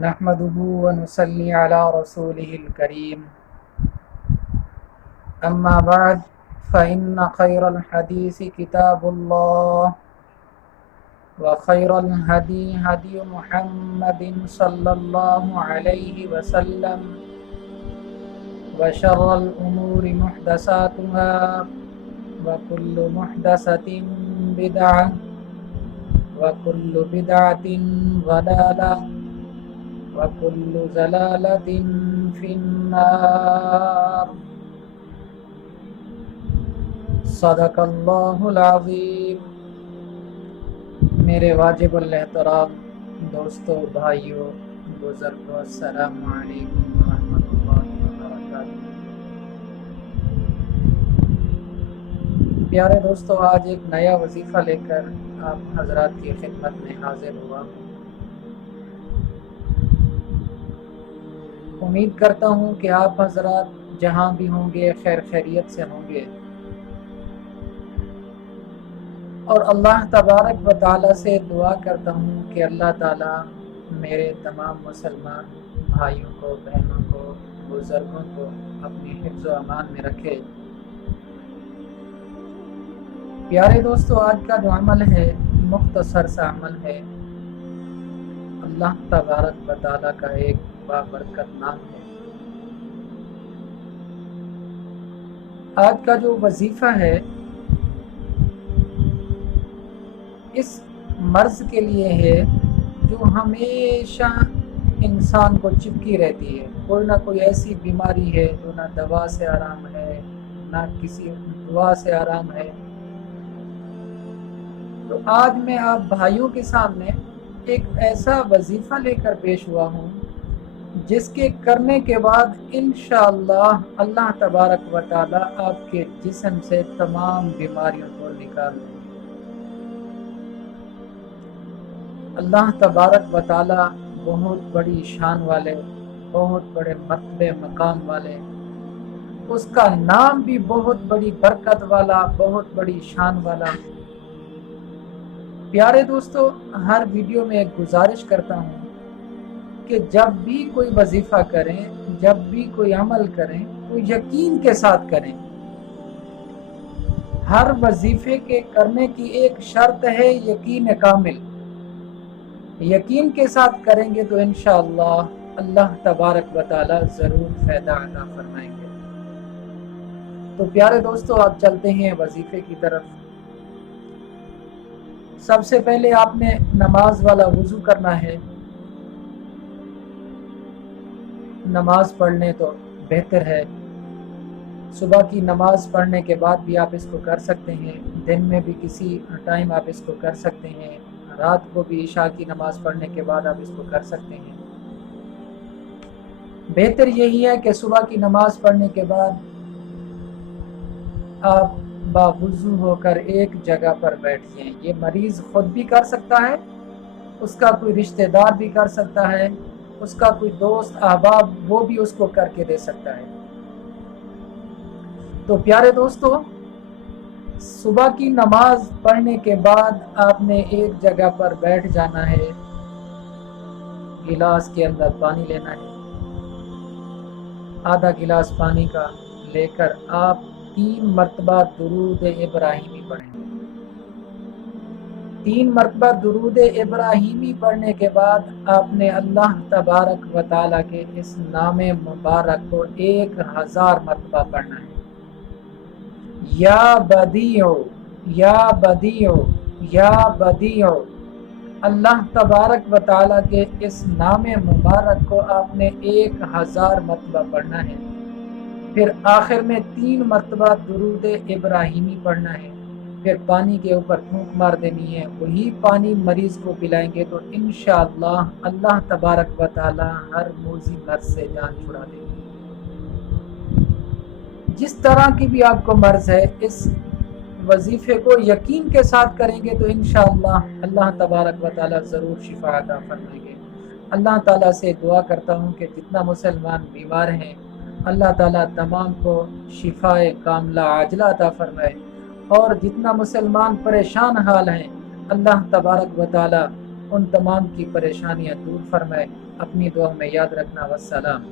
نحمده ونصلي على رسوله الكريم أما بعد فإن خير الحديث كتاب الله وخير الهدي هدي محمد صلى الله عليه وسلم وشر الأمور محدثاتها وكل محدثة بدعة وكل بدعة ضلالة وكل ضلالة في النار صدق اللہ العظیم۔ میرے واجب الاحترام دوستوں، بھائیوں، بزرگوں، السلام علیکم ورحمۃ اللہ وبرکاتہ۔ پیارے دوستوں، آج ایک نیا وظیفہ لے کر آپ حضرات کی خدمت میں حاضر ہوا ہوں۔ امید کرتا ہوں کہ آپ حضرات جہاں بھی ہوں گے خیر خیریت سے ہوں گے، اور اللہ تبارک و تعالیٰ سے دعا کرتا ہوں کہ اللہ تعالیٰ میرے تمام مسلمان بھائیوں کو، بہنوں کو، بزرگوں کو اپنی حفظ و امان میں رکھے۔ پیارے دوستو، آج کا جو عمل ہے مختصر سا عمل ہے، اللہ تبارک و تعالیٰ کا ایک بابرکت نام ہے۔ آج کا جو وظیفہ ہے اس مرض کے لیے ہے جو ہمیشہ انسان کو چپکی رہتی ہے۔ کوئی نہ کوئی ایسی بیماری ہے جو نہ دوا سے آرام ہے، نہ کسی دعا سے آرام ہے۔ تو آج میں آپ بھائیوں کے سامنے ایک ایسا وظیفہ لے کر پیش ہوا ہوں جس کے کرنے کے بعد انشاءاللہ اللہ تبارک و تعالی آپ کے جسم سے تمام بیماریوں کو نکال دیں۔ اللہ تبارک و تعالی بہت بڑی شان والے، بہت بڑے مرتبے مقام والے، اس کا نام بھی بہت بڑی برکت والا، بہت بڑی شان والا۔ پیارے دوستو، ہر ویڈیو میں ایک گزارش کرتا ہوں کہ جب بھی کوئی وظیفہ کریں، جب بھی کوئی عمل کریں تو یقین کے ساتھ کریں۔ ہر وظیفے کے کرنے کی ایک شرط ہے یقین کامل۔ یقین کے ساتھ کریں گے تو انشاءاللہ اللہ تبارک و تعالی ضرور فائدہ عطا فرمائیں گے۔ تو پیارے دوستو، آپ چلتے ہیں وظیفے کی طرف۔ سب سے پہلے آپ نے نماز والا وضو کرنا ہے۔ نماز پڑھ لیں تو بہتر ہے۔ صبح کی نماز پڑھنے کے بعد بھی آپ اس کو کر سکتے ہیں، دن میں بھی کسی ٹائم آپ اس کو کر سکتے ہیں، رات کو بھی عشاء کی نماز پڑھنے کے بعد آپ اس کو کر سکتے ہیں۔ بہتر یہی ہے کہ صبح کی نماز پڑھنے کے بعد آپ باوضو ہو کر ایک جگہ پر بیٹھیں۔ یہ مریض خود بھی کر سکتا ہے، اس کا کوئی رشتہ دار بھی کر سکتا ہے، اس کا کوئی دوست احباب وہ بھی اس کو کر کے دے سکتا ہے۔ تو پیارے دوستو، صبح کی نماز پڑھنے کے بعد آپ نے ایک جگہ پر بیٹھ جانا ہے، گلاس کے اندر پانی لینا ہے، آدھا گلاس پانی کا لے کر آپ 3 مرتبہ درود ابراہیمی پڑھیں۔ 3 مرتبہ درود ابراہیمی پڑھنے کے بعد آپ نے اللہ تبارک و تعالیٰ کے اس نام مبارک کو 1000 مرتبہ پڑھنا ہے۔ یا بدیع، یا بدیع، یا بدیع۔ اللہ تبارک و تعالیٰ کے اس نام مبارک کو آپ نے 1000 مرتبہ پڑھنا ہے۔ پھر آخر میں 3 مرتبہ درود ابراہیمی پڑھنا ہے، پھر پانی کے اوپر پھونک مار دینی ہے، وہی پانی مریض کو پلائیں گے تو انشاءاللہ اللہ تبارک و تعالی ہر موذی مرض سے جان چھڑا دیں گے۔ جس طرح کی بھی آپ کو مرض ہے، اس وظیفے کو یقین کے ساتھ کریں گے تو انشاءاللہ اللہ تبارک و تعالی ضرور شفا عطا فرمائیں گے۔ اللہ تعالیٰ سے دعا کرتا ہوں کہ جتنا مسلمان بیمار ہیں اللہ تعالیٰ تمام کو شفاء کاملہ عاجلہ عطا فرمائے، اور جتنا مسلمان پریشان حال ہیں اللہ تبارک و تعالیٰ ان تمام کی پریشانیاں دور فرمائے۔ اپنی دعا میں یاد رکھنا۔ والسلام۔